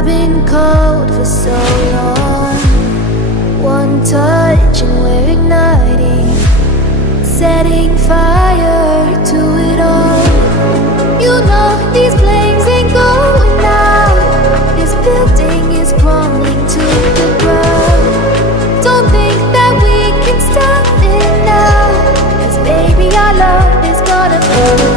I've been cold for so long. One touch and we're igniting, setting fire to it all. You know these flames ain't going out. This building is crumbling to the ground. Don't think that we can stop it now, 'cause baby our love is gonna burn.